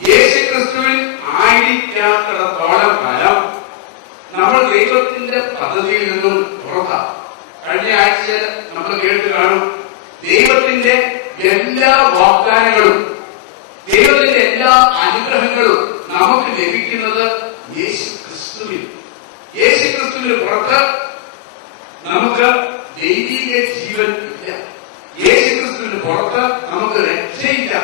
യേശു ക്രിസ്തുവിൽ ആയിരിക്കാത്തിടത്തോളം കാലം നമ്മൾ ദൈവത്തിന്റെ പദ്ധതിയിൽ നിന്നും പുറത്താണ്. കഴിഞ്ഞ ആഴ്ചയിൽ നമ്മൾ കേട്ട് കാണും, ദൈവത്തിന്റെ എല്ലാ വാഗ്ദാനങ്ങളും, ദൈവത്തിന്റെ എല്ലാ അനുഗ്രഹങ്ങളും നമുക്ക് ലഭിക്കുന്നത് യേശു ക്രിസ്തുവിൽ. യേശു ക്രിസ്തുവിന് പുറത്ത് നമുക്ക് ദൈവിക ജീവൻ ഇല്ല. യേശു ക്രിസ്തുവിന് പുറത്ത് നമുക്ക് രക്ഷയില്ല.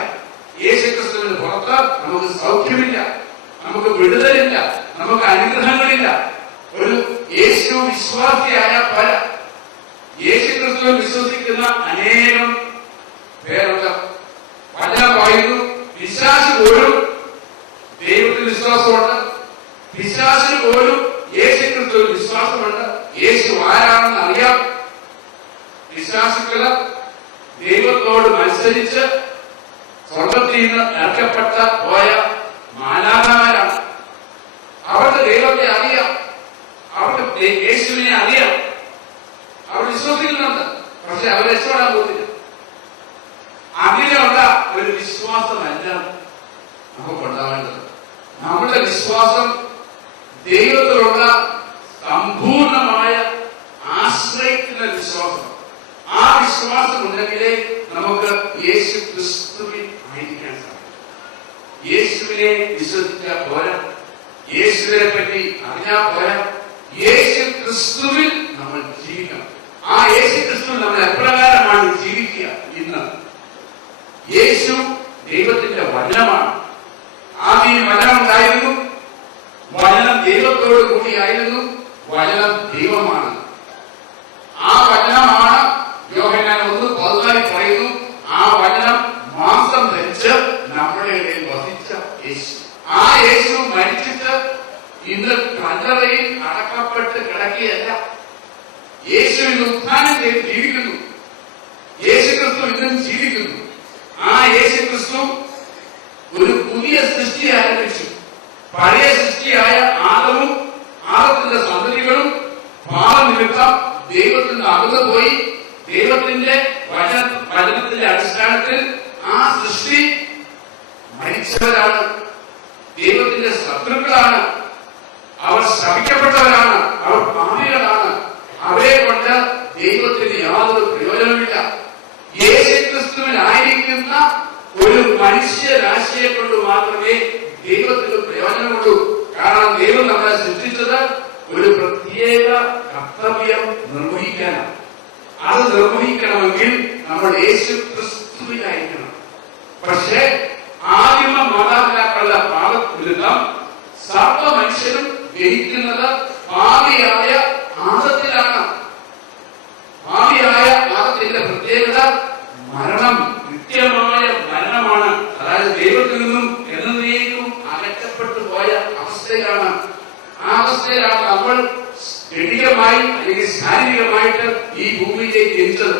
യേശു ക്രിസ്തുവിന് പുറത്ത് നമുക്ക് സൗഖ്യമില്ല, നമുക്ക് വിടുതലില്ല, നമുക്ക് അനുഗ്രഹങ്ങളില്ല. ഒരു യേശു വിശ്വാസിയായ പല യേശു ക്രിസ്തുവിൽ വിശ്വസിക്കുന്ന അനേകം പേരുണ്ട്. വചനം പറയുന്നു, പിശാച് പോലും ദൈവത്തിൽ വിശ്വാസമുണ്ട്, പിശാചിന് പോലും യേശു ക്രിസ്തുവിൽ വിശ്വാസമുണ്ട്. യേശു ആരാണെന്ന് അറിയാം. പിശാചുക്കള് ദൈവത്തോട് മത്സരിച്ച് സ്വർഗത്തിൽ നിന്ന് ഇറക്കപ്പെട്ട പോയ മാലാഖമാരാണ്. അവർക്ക് ദൈവത്തെ അറിയാം, അവർക്ക് യേശുവിനെ അറിയാം, അവർ വിശ്വസിക്കുന്നുണ്ട്. പക്ഷെ അവർ രക്ഷപ്പെടാൻ പോകുന്നില്ല. അങ്ങനെയുള്ള ഒരു വിശ്വാസമല്ല നമുക്കുണ്ടാവേണ്ടത്. നമ്മുടെ വിശ്വാസം ദൈവത്തിലുള്ള സമ്പൂർണമായ ആശ്രയിക്കുന്ന വിശ്വാസം. ആ വിശ്വാസം ഉണ്ടെങ്കിലേ നമുക്ക് യേശു ക്രിസ്തുവിൽ ആയിരിക്കാൻ സാധിക്കും. യേശുവിനെ വിശ്വസിച്ചാൽ പോരാ, യേശുവിനെ പറ്റി അറിഞ്ഞാൽ പോരാ, യേശു ക്രിസ്തുവിൽ നമ്മൾ ജീവിക്കണം. ആ യേശു ക്രിസ്തുവിൽ നമ്മൾ എപ്രകാരമാണ് ജീവിക്കുക? ഇന്ന് യേശു ദൈവത്തിന്റെ വചനമാണ്. ആദ്യം വചനമുണ്ടായിരുന്നു, വചനം ദൈവത്തോടു കൂടിയായിരുന്നു, വചനം ദൈവമാണ്. ആ വചനമാണ് യോഹന്നാൻ 1:14 പറയുന്നു, ആ വചനം മാംസം ധരിച്ച് നമ്മുടെ ഇടയിൽ വസിച്ച യേശു. ആ യേശു മരിച്ചിട്ട് ഇന്ന് കല്ലറയിൽ അടക്കപ്പെട്ട് കിടക്കുകയല്ല. യേശു ഇന്ന് ഉത്ഥാനം ചെയ്ത് ജീവിക്കുന്നു. യേശു ക്രിസ്തു ഇന്നും ജീവിക്കുന്നു. ആ യേശു ക്രിസ്തു ഒരു പുതിയ സൃഷ്ടി ആരംഭിച്ചു. പഴയ സൃഷ്ടിയായ ആദവും ആദത്തിന്റെ സന്തതികളും പാപനിമിത്തം ദൈവത്തിൽ നിന്ന് അകന്നുപോയി. ദൈവത്തിന്റെ വചനത്തിന്റെ അടിസ്ഥാനത്തിൽ ആ സൃഷ്ടി മരിച്ചവരാണ്, ദൈവത്തിന്റെ ശത്രുക്കളാണ്, അവർ ശപിക്കപ്പെട്ടവരാണ്, അവർ പാപികളാണ്. അവരെ കൊണ്ട് ദൈവത്തിന് യാതൊരു പ്രയോജനമില്ല. യേശുക്രിസ്തുവിനായിരിക്കുന്ന ഒരു മനുഷ്യരാശിയെ കൊണ്ട് മാത്രമേ ദൈവത്തിന് പ്രയോജനമുള്ളൂ. കാരണം ദൈവം നമ്മളെ സൃഷ്ടിച്ചത് ഒരു പ്രത്യേക കർത്തവ്യം നിർവഹിക്കാനാണ്. അത് നിർവഹിക്കണമെങ്കിൽ നമ്മൾ യേശു ക്രിസ്തുവിനായിരിക്കണം. പക്ഷേ ആദിമ മാതാപിതാക്കളുടെ പാപവിരുദ്ധം സർവ മനുഷ്യരും ജനിക്കുന്നത് പാപിയായ ആദത്തിലാണ്. പാപിയായ ആദത്തിന്റെ പ്രത്യേകത മരണം, നിത്യമായ മരണമാണ്. അതായത് ദൈവത്തിൽ നിന്നും എന്നേക്കും അകറ്റപ്പെട്ടു പോയ അവസ്ഥയിലാണ്. ആ അവസ്ഥയിലാണ് നമ്മൾ ജഡികമായി അല്ലെങ്കിൽ ശാരീരികമായിട്ട് ഈ ഭൂമിയിലേക്ക് ജനിച്ചത്.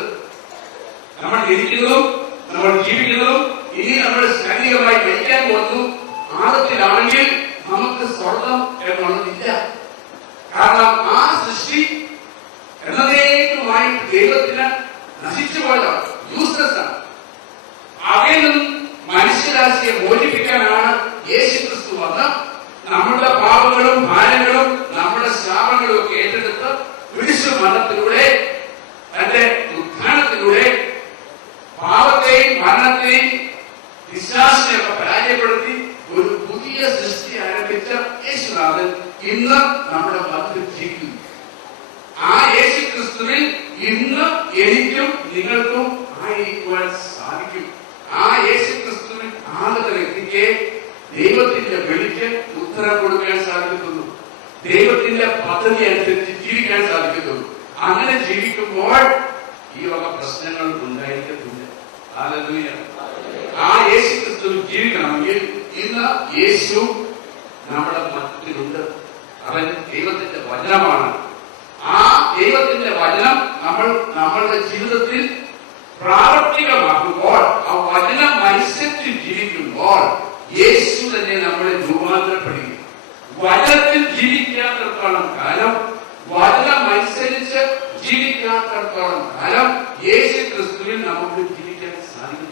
നമ്മൾ ജനിക്കുന്നതും നമ്മൾ ജീവിക്കുന്നതും ഇനി നമ്മൾ ശാരീരികമായി മരിക്കാൻ പോകുന്നു ആദത്തിലാണെങ്കിൽ നമുക്ക് സ്വർഗം എന്നുള്ളതില്ല. കാരണം ആ സൃഷ്ടി എന്നേക്കുമായി ദൈവത്തിന് നശിച്ചു പോയതാണ്, യൂസ്ലെസ് ആണ്. അവയിൽ നിന്നും മനുഷ്യരാശിയെ മോചിപ്പിക്കാനാണ് യേശു ക്രിസ്തു വന്ന് നമ്മുടെ പാപങ്ങളും ഭാരങ്ങളും നമ്മുടെ ശാപങ്ങളും ഒക്കെ ഏറ്റെടുത്ത് കുരിശു മരണത്തിലൂടെ തന്റെ ഉത്ഥാനത്തിലൂടെ പാപത്തെയും മരണത്തെയും വിശ്വാസത്തെയൊക്കെ പരാജയപ്പെടുത്തി ഒരു പുതിയ സൃഷ്ടി ആരംഭിച്ച യേശുനാഥൻ ഇന്ന് നമ്മുടെ മധ്യത്തിൽ ജീവിക്കുന്നു. ആ യേശു ക്രിസ്തുവിൽ ഇന്ന് എനിക്കും നിങ്ങൾക്കും ആയിരിക്കുവാൻ സാധിക്കും. ആ യേശു ക്രിസ്തുവിൽ ആളുകളെത്തിക്കെ ദൈവത്തിന്റെ വിളിക്ക് ഉത്തരം കൊടുക്കാൻ സാധിക്കുന്നു. ദൈവത്തിന്റെ പദ്ധതി അനുസരിച്ച് ജീവിക്കാൻ സാധിക്കുന്നുള്ളൂ. അങ്ങനെ ജീവിക്കുമ്പോൾ ഈ വക പ്രശ്നങ്ങൾ ഉണ്ടായിരിക്കത്തില്ല. ഹല്ലേലൂയ. ആ യേശു ക്രിസ്തുവിൽ ജീവിക്കണമെങ്കിൽ ഇന്ന് യേശു നമ്മുടെ മധ്യത്തിലുണ്ട്. അവൻ ദൈവത്തിന്റെ വചനമാണ്. ആ ദൈവത്തിന്റെ വചനം നമ്മളുടെ ജീവിതത്തിൽ പ്രാവർത്തികമാക്കുമ്പോൾ, ആ വചനം അനുസരിച്ച് ജീവിക്കുമ്പോൾ യേശു തന്നെ നമ്മളെ രൂപാന്തരപ്പെടുകയും വചനത്തിൽ ജീവിക്കാത്തടത്തോളം കാലം, വചനം അനുസരിച്ച് ജീവിക്കാത്തടത്തോളം കാലം യേശു ക്രിസ്തുവിൽ നമുക്ക്